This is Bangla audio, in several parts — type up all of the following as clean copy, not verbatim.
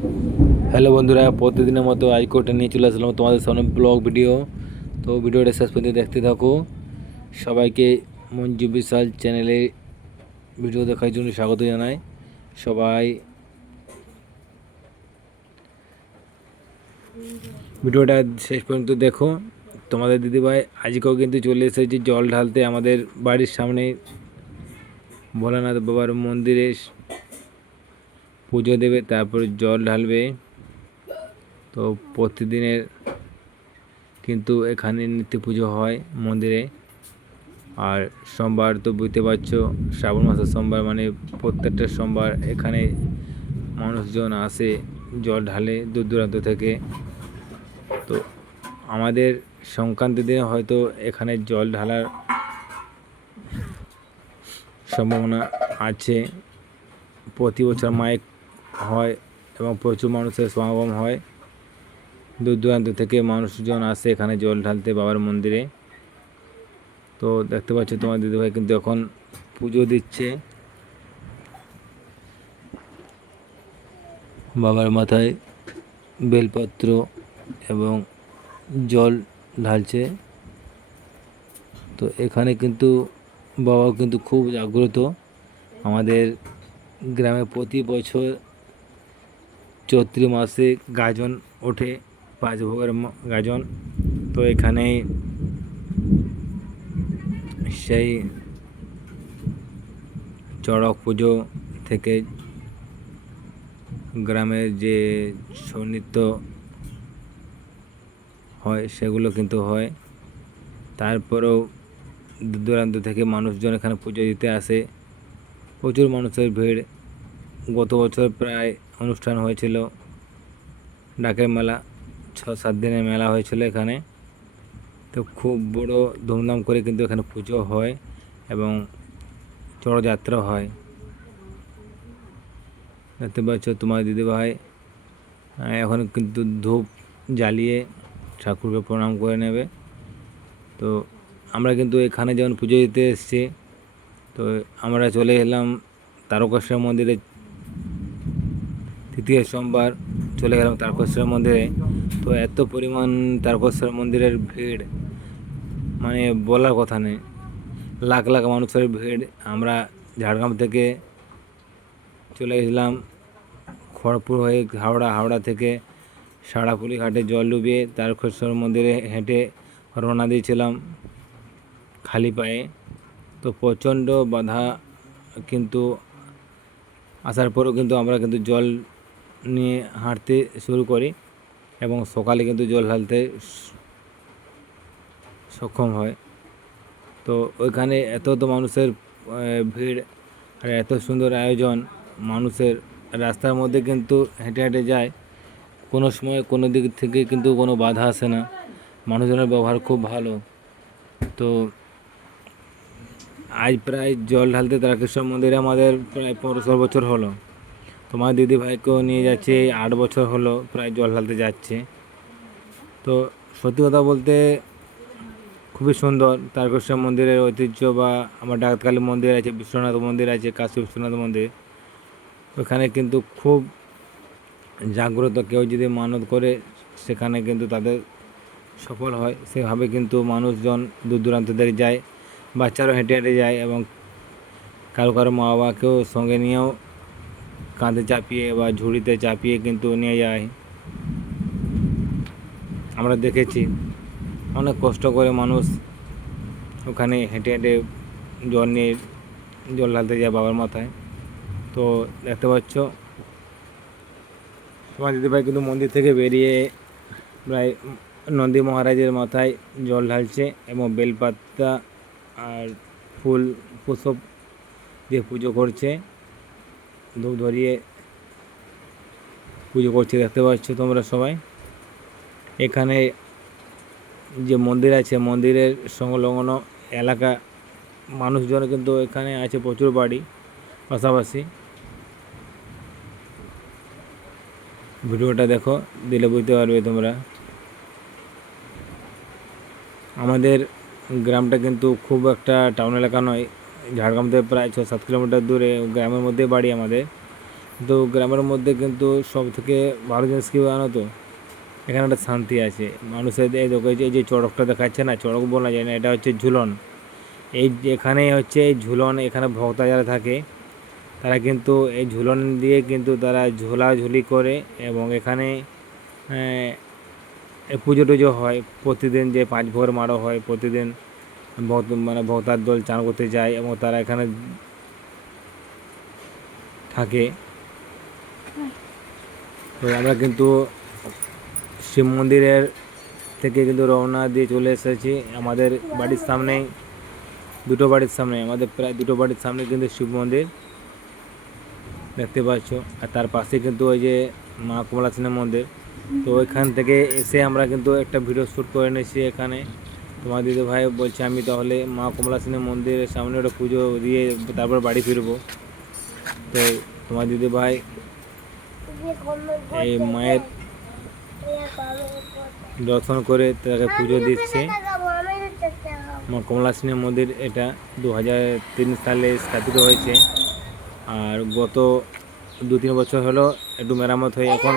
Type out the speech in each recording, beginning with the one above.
হ্যালো বন্ধুরা, প্রতিদিনের মতো আইকোটা নিয়ে চলে আসলাম তোমাদের সামনে ব্লগ ভিডিও। তো ভিডিওটা শেষ পর্যন্ত দেখতে থাকো। সবাইকে মঞ্জু বিশাল চ্যানেলে ভিডিও দেখার জন্য স্বাগত জানাই। সবাই ভিডিওটা শেষ পর্যন্ত দেখো। তোমাদের দিদিভাই আজকেও কিন্তু চলে এসেছে জল ঢালতে আমাদের বাড়ির সামনে ভোলানাথ বাবার মন্দিরে পুজো দেবে, তারপর জল ঢালবে। তো প্রতিদিনের কিন্তু এখানে নিত্য পুজো হয় মন্দিরে। আর সোমবার তো বুঝতে পারছো, শ্রাবণ মাসের সোমবার মানে প্রত্যেকটা সোমবার এখানে মানুষজন আসে জল ঢালে দূর দূরান্ত থেকে। তো আমাদের সংক্রান্তির দিনে হয়তো এখানে জল ঢালার সম্ভাবনা আছে। প্রতি বছর মাইক হয় এবং প্রচুর মানুষের সমাগম হয়। দূর দূরান্ত থেকে মানুষজন আসে এখানে জল ঢালতে বাবার মন্দিরে। তো দেখতে পাচ্ছ তোমার দিদিভাই কিন্তু এখন পুজো দিচ্ছে, বাবার মাথায় বেলপত্র এবং জল ঢালছে। তো এখানে কিন্তু বাবাও কিন্তু খুব জাগ্রত। আমাদের গ্রামে প্রতি বছর চৈত্র মাসে গাজন ওঠে, 5 ভোগের গাজন। তো এখানে সেই চড়ক পুজো থেকে গ্রামের যে ছৌ হয় সেগুলো কিন্তু হয়। তারপরেও দূর দূরান্ত থেকে মানুষজন এখানে পুজো দিতে আসে, প্রচুর মানুষের ভিড়। গত বছর প্রায় অনুষ্ঠান হয়েছিল, ডাকের মেলা, 6-7 দিনের মেলা হয়েছিল এখানে। তো খুব বড় ধুমধাম করে কিন্তু এখানে পুজো হয় এবং চড়যাত্রা হয়। দেখতে পাচ্ছ তোমার দিদিভাই এখন কিন্তু ধূপ জ্বালিয়ে ঠাকুরকে প্রণাম করে নেবে। তো আমরা কিন্তু এখানে যেমন পুজো দিতে এসেছি, তো আমরা চলে এলাম তারকেশ্বর মন্দিরে। তৃতীয় সোমবার চলে গেলাম তারকেশ্বর মন্দিরে। তো এত পরিমাণ তারকেশ্বর মন্দিরের ভিড় মানে বলার কথা নেই, লাখ লাখ মানুষের ভিড়। আমরা ঝাড়গ্রাম থেকে চলে গেছিলাম খড়গপুর হয়ে হাওড়া, হাওড়া থেকে সারাপুলি ঘাটে জল ডুবিয়ে তারকেশ্বর মন্দিরে হেঁটে রওনা দিয়েছিলাম খালি পায়ে। তো প্রচণ্ড বাধা কিন্তু আসার পরেও কিন্তু আমরা কিন্তু জল নিয়ে হাঁটতে শুরু করি এবং সকালে কিন্তু জল ঢালতে সক্ষম হয়। তো ওইখানে এত তো মানুষের ভিড় আর এত সুন্দর আয়োজন, মানুষের রাস্তার মধ্যে কিন্তু হেঁটে হেঁটে যায়, কোনো সময় কোনো দিক থেকে কিন্তু কোনো বাধা আসে না, মানুষজনের ব্যবহার খুব ভালো। তো আজ প্রায় জল ঢালতে তারকেশ্বর মন্দিরে আমাদের প্রায় 15 বছর হলো। তোমার দিদিভাইকেও নিয়ে যাচ্ছে, 8 বছর হলো প্রায় জল ঢালতে যাচ্ছে। তো সত্যি কথা বলতে খুবই সুন্দর তারকেশ্বর মন্দিরের ঐতিহ্য। বা আমার ডাকাতকালী মন্দির আছে, বিশ্বনাথ মন্দির আছে, কাশী বিশ্বনাথ মন্দির। ওখানে কিন্তু খুব জাগ্রত, কেউ যদি মানত করে সেখানে কিন্তু তাদের সফল হয়। সেভাবে কিন্তু মানুষজন দূর দূরান্ত থেকে যায়, বাচ্চারাও হেঁটে হেঁটে যায় এবং কারো কারো মা বাবাকেও সঙ্গে নিয়েও কাঁধে চাপিয়ে বা ঝুড়িতে চাপিয়ে কিন্তু নিয়ে যায়। আমরা দেখেছি অনেক কষ্ট করে মানুষ ওখানে হেঁটে হেঁটে জল নিয়ে জল ঢালতে যায় বাবার মাথায়। তো দেখতে পাচ্ছ তোমার দিদিভাই কিন্তু মন্দির থেকে বেরিয়ে প্রায় নন্দী মহারাজের মাথায় জল ঢালছে এবং বেলপাতা আর ফুল পুষ্প দিয়ে পুজো করছে, ধূপ ধরিয়ে পুজো করছে। দেখতে পাচ্ছ তোমরা সবাই। এখানে যে মন্দির আছে, মন্দিরের সংলগ্ন এলাকা মানুষজন কিন্তু এখানে আছে প্রচুর বাড়ি পাশাপাশি। ভিডিওটা দেখো, দিলে বুঝতে পারবে তোমরা। আমাদের গ্রামটা কিন্তু খুব একটা টাউন এলাকা নয়, ঝাড়গ্রাম থেকে প্রায় 6-7 কিলোমিটার দূরে গ্রামের মধ্যে বাড়ি আমাদের। তো গ্রামের মধ্যে কিন্তু সব থেকে ভালো জিনিস কী জানো তো, এখানে একটা শান্তি আছে মানুষের। এই দেখো এই যে চড়কটা দেখাচ্ছে না, চড়ক বলা যায় না, এটা হচ্ছে ঝুলন। এই এখানে হচ্ছে এই ঝুলন, এখানে ভক্তা যারা থাকে তারা কিন্তু এই ঝুলন দিয়ে কিন্তু তারা ঝোলাঝুলি করে। এবং এখানে পুজো টুজো হয় প্রতিদিন, যে 5 ভোর মারো হয় প্রতিদিন। মানে ভক্তার দল চান করতে যায় এবং তারা এখানে থাকে। তো আমরা কিন্তু শিব মন্দিরের থেকে কিন্তু রওনা দিয়ে চলে এসেছি। আমাদের বাড়ির সামনেই, দুটো বাড়ির সামনে, আমাদের প্রায় দুটো বাড়ির সামনে কিন্তু শিব মন্দির দেখতে পাচ্ছ। আর তার পাশে কিন্তু ওই যে মা কমলা সিনের মন্দির। তো ওইখান থেকে এসে আমরা কিন্তু একটা ভিডিও শ্যুট করে নিয়েছি এখানে। তোমার দিদি ভাই বলছে আমি তাহলে মা কমলা সিনের মন্দিরের সামনে ওটা পুজো দিয়ে তারপর বাড়ি ফিরবো। তো তোমার দিদি ভাই এই মায়ের দর্শন করে তাকে পুজো দিচ্ছে। মা কমলা সিনের মন্দির এটা 2003 সালে স্থাপিত হয়েছে। আর গত 2-3 বছর হলো একটু মেরামত হয়ে এখন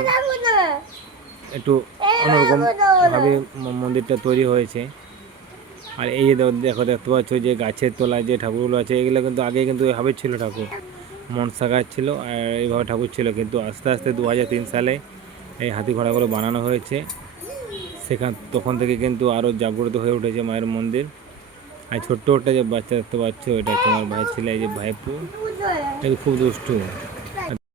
একটু অন্যরকমভাবে মন্দিরটা তৈরি হয়েছে। আর এই যে দেখো, দেখতে পাচ্ছ যে গাছের তলায় যে ঠাকুরগুলো আছে, এগুলো কিন্তু আগে কিন্তু এভাবে ছিল ঠাকুর, মনসা গাছ ছিল আর এইভাবে ঠাকুর ছিল। কিন্তু আস্তে আস্তে 2003 সালে এই হাতি ঘোড়াগুলো বানানো হয়েছে। তখন থেকে কিন্তু আরও জাগ্রত হয়ে উঠেছে মায়ের মন্দির। আর ছোট্ট একটা যে বাচ্চা দেখতে পাচ্ছ, এটা তোমার ভাই ছিল, এই যে ভাইপু, এটা খুব দুষ্টু।